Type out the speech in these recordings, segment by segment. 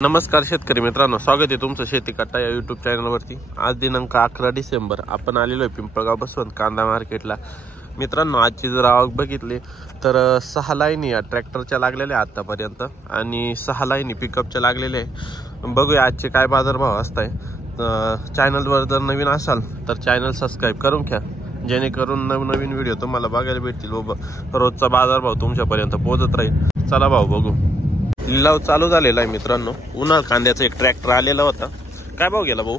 नमस्कार शेतकरी मित्रांनो, स्वागत आहे तुमचं शेती कट्टा या यूट्यूब चॅनलवरती। आज दिनांक 11 डिसेंबर आपण आलेलो आहे पिंपळगाव बसवंत कांदा मार्केटला। मित्रांनो, आजची जर आवक बघितली तर 6 लाईनी या ट्रॅक्टरच्या लागलेल्या आतापर्यंत आणि 6 लाईनी पिकअपच्या लागलेल्या आहे। बघूया आजचे काय बाजारभाव असताय। चॅनलवर जर नवीन असाल तर चॅनल सबस्क्राईब करून घ्या, जेणेकरून नवनवीन व्हिडिओ तुम्हाला बघायला भेटतील व रोजचा बाजारभाव तुमच्यापर्यंत पोहोचत राहील। चला भाऊ बघू। लिलाव चालू झालेला आहे मित्रांनो। उन्हाळ कांद्याचा एक ट्रॅक्टर आलेला होता। काय भाव गेला भाऊ?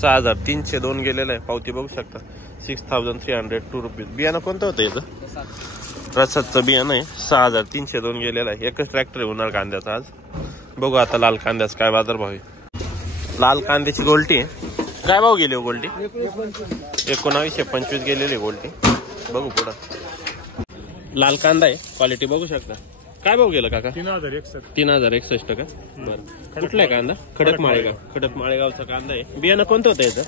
6302 गेलेला आहे। पावती बघू शकता 6302 रुपये। बियाणं कोणतं होतं याचं? रसाचं बियाणं आहे। 6302 गेलेला आहे। एकच ट्रॅक्टर आहे उन्हाळ कांद्याचा आज। बघू आता लाल कांद्याचा काय बाजारभाव आहे। लाल कांद्याची गोल्टी आहे। काय भाव गेली हो गोल्टी? 1925 गेलेली गोल्टी। बघू पुढं लाल कांदा आहे। क्वालिटी बघू शकता। काय भाव गेला काका? 3061 का? बरं, कुठला आहे कांदा? खडक माळेगाव। खडक माळेगावचा कांदा आहे। बियाणं कोणतं होतं याचं?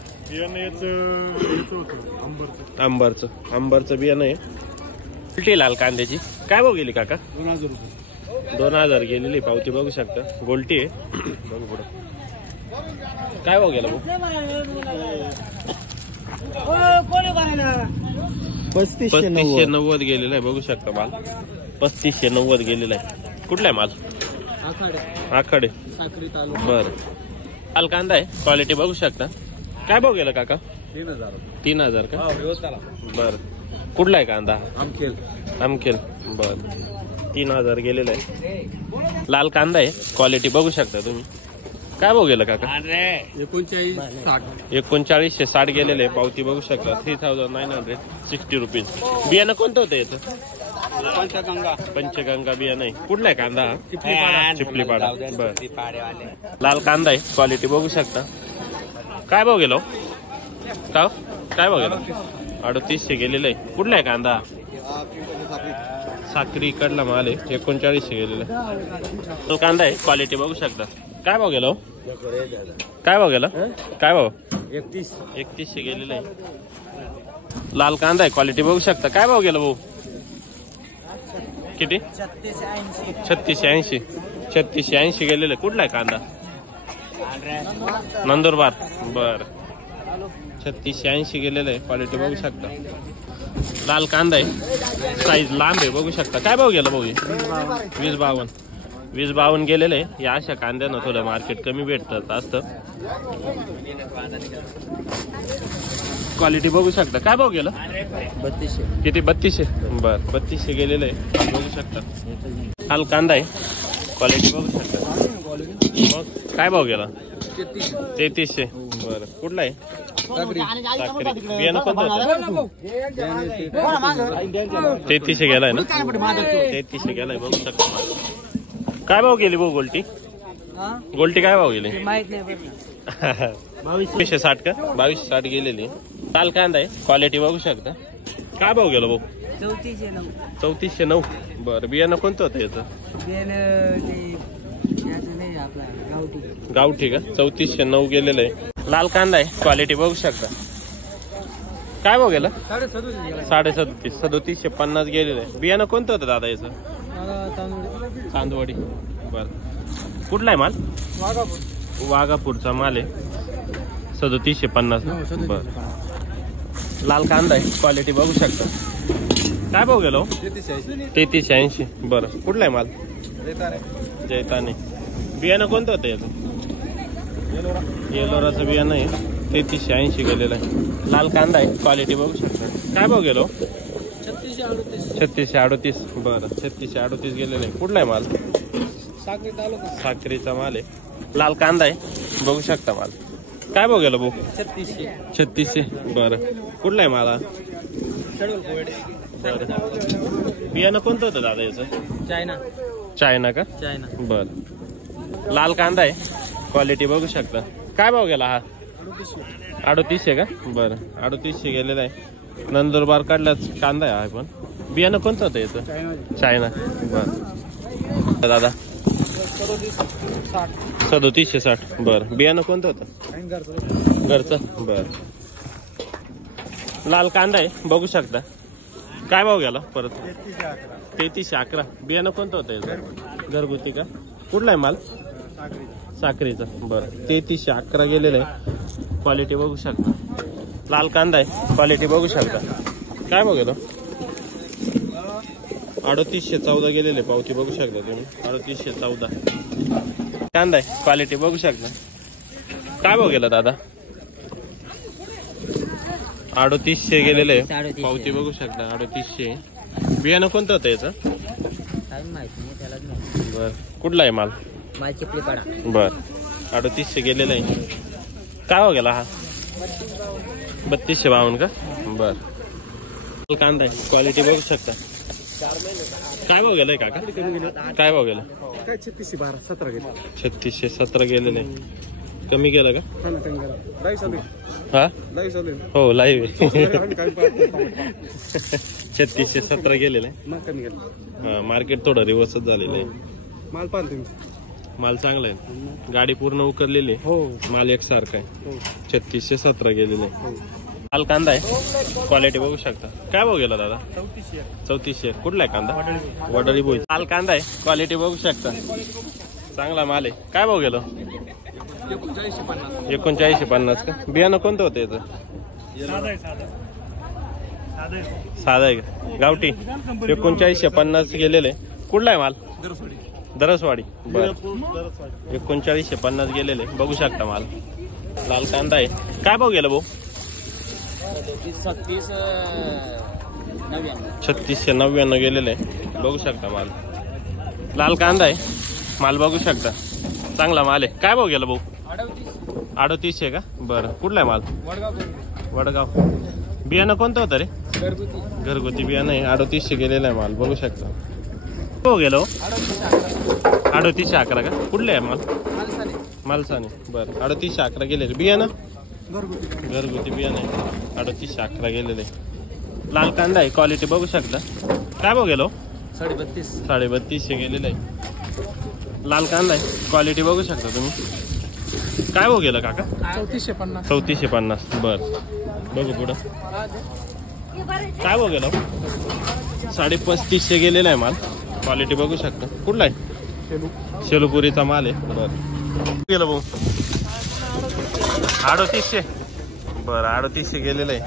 आंबरचं बियाणं आहे। कुठली लाल कांद्याची काय भाव गेली काका? 2000 गेलेली। पावती बघू शकता। गोल्टी आहे। बघू पुढं काय भाव गेला भाऊ? 3590 गेलेला आहे। बघू शकता माल 3590 गेलेला आहे। कुठला आहे माल? आखाडे बर। लाल कांदा आहे। क्वालिटी बघू शकता। काय भाव गेला काका? 3000 का? बर, कुठला आहे कांदा? आमखेल बर। 3000 गेलेला आहे। लाल कांदा आहे। क्वालिटी बघू शकता तुम्ही। काय भाव गेला काका? 3960 गेलेले आहे। पावती बघू शकता 3960 रुपीज। बियाणं कोणतं होतं याचं? पंचगंगा बियाणं आहे। कुठला आहे कांदा? चिपलीपाडा बर। लाल कांदा आहे। क्वालिटी बघू शकता। काय भाव गेलो? काय भाव गेला? 3800 गेलेलं आहे। कुठला आहे कांदा? साक्री कडला माल आहे। 3900 गेलेला आहे। तो कांदा आहे। क्वालिटी बघू शकता। काय भाव गेला? काय भाव गेला? काय भाव? 3100 गेलेला आहे। लाल कांदा आहे। क्वालिटी बघू शकता। काय भाव गेला भाऊ? किती? 3680 गेलेला आहे। कुठला आहे कांदा? नंदुरबार बर। 3680 गेलेला आहे। क्वालिटी बघू शकता। लाल कांदा आहे। साईज लांब आहे बघू शकता। काय भाव गेला भाऊ? 2052 गेलेलं आहे। या अशा कांद्यानं थोडं मार्केट कमी भेटत असतं। क्वालिटी बघू शकता। काय भाव गेला? 3200 किती? 3200 बर। 3200 गेलेलं आहे बघू शकता। लाल कांदा आहे। क्वालिटी बघू शकता। मग काय भाव गेला? 3300 बर। कुठला आहे? साखरी बियाणं कोणतं होतं? 3300 गेलाय ना? 3300 गेलाय बघू शकता। काय भाव गेली भाऊ गोल्टी? गोल्टी काय भाव गेली? 2260 का? 2260 गेलेली। लाल कांदा आहे। क्वालिटी बघू शकता। काय भाव गेला भाऊ? 3409 बर। बियाणं कोणतं होतं याचं? गावठी का? 3409 गेलेलं आहे। लाल कांदा आहे। क्वालिटी बघू शकता। काय भाव गेला? 3750 गेलेलं आहे। बियाणं कोणतं होतं दादा याचं? चांदवडी बर। कुठला आहे माल? वाघापूरचा माल आहे। 3750 बर। लाल कांदा आहे। क्वालिटी बघू शकता। काय भाव गेलो? 3380 बर। कुठला आहे माल? जैताने। बियाणं कोणतं होतं याचं? येलोराचं बियाणं आहे। 3380 गेलेलं आहे। लाल कांदा आहे। क्वालिटी बघू शकता। काय भाव गेलो? 3638 बर। 3638 गेलेलं आहे। कुठला आहे माल? साक्रीचा माल आहे। लाल कांदा आहे बघू शकता माल। काय भाव गेला भाऊ? 3600 बर। कुठला आहे माला? बियाणं कोणतं होतं दादा याचं? चायना का? बर। लाल कांदा आहे। क्वालिटी बघू शकता। काय भाव गेला हा? 3800 का? बर। 3800 गेलेला आहे। नंदुरबार काढलाच कांदा आहे हा पण। बियाणं कोणतं होतं याचं? चायना बर। दादा 3760 बर। बियाणं कोणतं होतं? घरचं बर। लाल कांदा आहे बघू शकता। काय भाव गेला परत? 3311 बियाणं कोणतं होतं याचं? घरगुती का? कुठला आहे माल? साखरेचं बरं 3311 गेलेलं आहे. क्वालिटी बघू शकता. लाल कांदा आहे, क्वालिटी बघू शकता. काय बघेल 3814 गेलेले, पावती बघू शकता तुम्ही 3814 कांदा आहे, क्वालिटी बघू शकता. काय बघेल दादा 3800 गेलेले, पावती बघू शकता 3800. बियाणं कोणतं होतं याचं? बर कुठला आहे माल? बर 3800 गेलेला आहे. काय हो गेला हा 3252 का? बर कांदा आहे, क्वालिटी बघू शकता. काय भाव गेलाय काका? काय भाव गेला? 3612 गेले. 3617 गेलेले आहे. कमी गेलं का? हा हो लाईव्ह 3617 गेलेलं आहे. हा मार्केट थोडं रिव्हर्सच झालेलं आहे. माल पाल तुम्ही, माल चांगला आहे, गाडी पूर्ण उकरलेली आहे. माल एकसारखा आहे. 3617 गेलेलं आहे. लाल कांदा आहे, क्वालिटी बघू शकता. काय भाव गेला दादा? 3400. कुठला आहे कांदा? वडाळी बोई. लाल कांदा आहे, क्वालिटी बघू शकता. चांगला माल आहे. काय भाव गेलो? 3950 का? बियाणं कोणतं होतं याचं? साधा आहे का? गावठी 3950 गेलेले. कुठला आहे माल? दरसवाडी. बर 3950 गेलेले, बघू शकता माल. लाल कांदा आहे. काय भाव गेला भाऊ? 3699 गेलेले, बघू शकता माल. लाल कांदा आहे, माल बघू शकता. चांगला माल आहे. काय भाव गेला भाऊ? 3800 का? बरं कुठला आहे माल? वडगाव. बियाणं कोणतं होतं रे? घरगुती बियाणं आहे. 3800 गेलेला आहे माल, बघू शकता. हो गेलो 3811 का? कुठले आहे माल? मालसाने. बरं 3811 गेलेले. बियाणं घरगुती बियाणं आहे. 3811 गेलेले. लाल कांदा आहे, क्वालिटी बघू शकता. काय भाव गेलो? 3250 गेलेलं आहे. लाल कांदा आहे, क्वालिटी बघू शकता तुम्ही. काय भाव गेला काका? 3450. बर बघू पुढं. काय भाव गेला? 3550 गेलेला आहे माल, क्वालिटी बघू शकता. कुठला आहे? शेलूपुरीचा माल आहे. बर गेला भाऊ 3800. बरं 3800 गेलेलं आहे.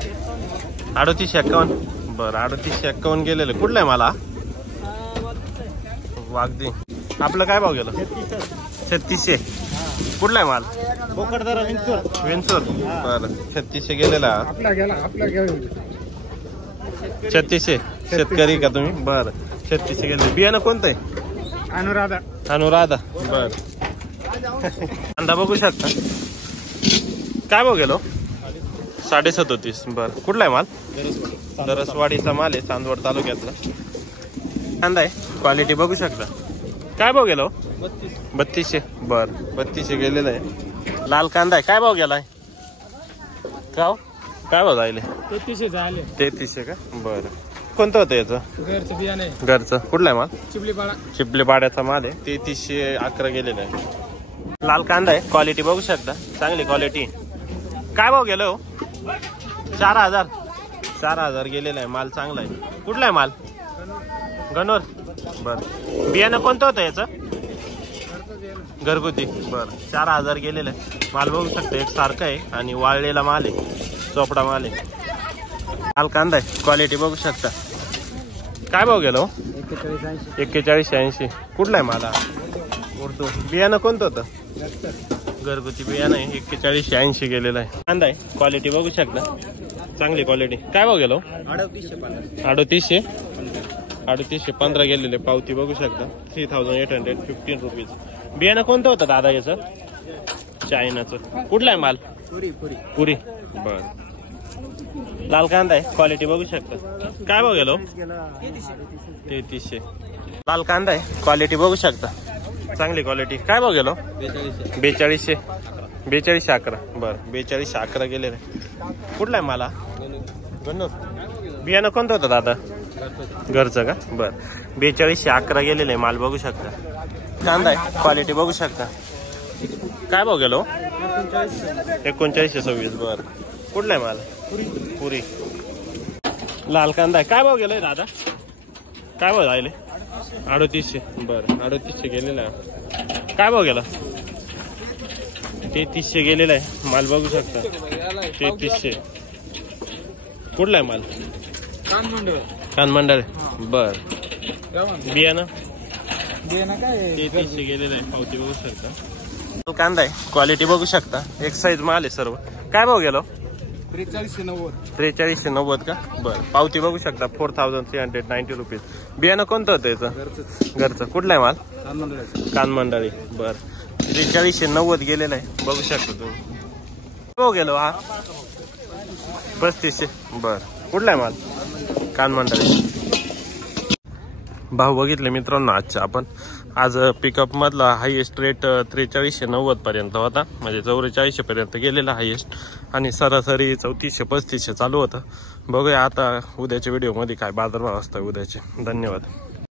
3851. बरं 3851 गेलेलं आहे. कुठला आहे मला? वागदी. आपलं काय भाव गेलं? 3600. कुठला आहे माल? बोकडदारा विंचूर. बरं 3600 गेलेला. 3600. शेतकरी का तुम्ही? बरं 3600 गेले. बियाणं कोणतं आहे? अनुराधा. बर कांदा बघू शकता. काय भाव गेलो? 37.5. बर कुठला आहे माल? दरसवाडीचा माल आहे, चांदवड तालुक्यातला. कांदा आहे, क्वालिटी बघू शकता. काय भाव गेलो? 3200. बर 3200 गेलेला आहे. लाल कांदा आहे. काय भाव गेलाय? काय भाव जायले? 3300 का? बरं कोणतं होतं याचं? घरचं बियाणे. घरचं. कुठला आहे माल? चिपलीपाड्याचा माल आहे. 3311 गेलेला आहे. लाल कांदा आहे, क्वालिटी बघू शकता. चांगली क्वालिटी. काय भाव गेलो? 4000 गेलेला आहे. माल चांगला आहे. कुठला आहे माल? गणोर. बर बियाणं कोणतं होतं याचं? घरगुती. बर 4000 गेलेलं आहे. माल बघू शकता एक सारखा आहे आणि वाळलेला माल आहे, चोपडा माल आहे. लाल कांदा आहे, क्वालिटी बघू शकता. काय भाव गेलो? 4180. कुठला आहे माला? उर्दू. बियाणं कोणतं होतं? घरगुती बियाणं आहे. 4180 गेलेलं आहे. कांदा आहे, क्वालिटी बघू शकता. चांगली क्वालिटी. काय भाव गेलो? 3815 गेलेले. पावती बघू शकता. 3815 रुपीज. बियाणं कोणतं होतं दादा याचं? चायनाचं. कुठला आहे माल? पुरी. बर लाल कांदा आहे, क्वालिटी बघू शकता. काय भाव गेलो? 3300. लाल कांदा आहे, क्वालिटी बघू शकता. चांगली क्वालिटी. काय भाव गेलो? 4200. 4211. बर 4211 गेलेले. कुठला आहे माला? गणूर. बियाणं कोणतं होतं दादा? घरचं का? बर 4211 गेलेले आहे. माल बघू शकता. कांदा आहे, क्वालिटी बघू शकता. काय भाव गेलो? 3926. बर कुठला आहे माल? पुरी. लाल कांदा आहे. काय भाव गेलोय दादा? काय भाव राहिले? 3800. बर 3800 गेलेला आहे. काय भाव गेला? 3300 गेलेला आहे माल, बघू शकता 3300. कुठला आहे माल? कानमंडळ. बर. बियाणं काय 3300 गेलेलं आहे, पावती बघू शकता. कांदा आहे, क्वालिटी बघू शकता, एक साईज माल आहे सर्व. काय भाव गेलो? 4390 का? बरं. पावती बघू शकता 4390 रुपीज. बियाणं कोणतं होतं याचं? घरचं. कुठलं आहे माल? कानमंडळी. बरं. 4390 गेलेला आहे, बघू शकता तुम्ही. भाव गेलो हा? 3500. बरं. कुठला आहे माल? कानमंडळी. भाव बघितले मित्रांनो आजच्या आपण. आज पिकअप मधला हायेस्ट रेट 4390 पर्यंत होता, म्हणजे 4400 पर्यंत गेलेला हायेस्ट, आणि सरासरी 3400-3500 चालू होतं. बघूया आता उद्याच्या व्हिडिओमध्ये काय बाजारभाव असतात उद्याचे. धन्यवाद.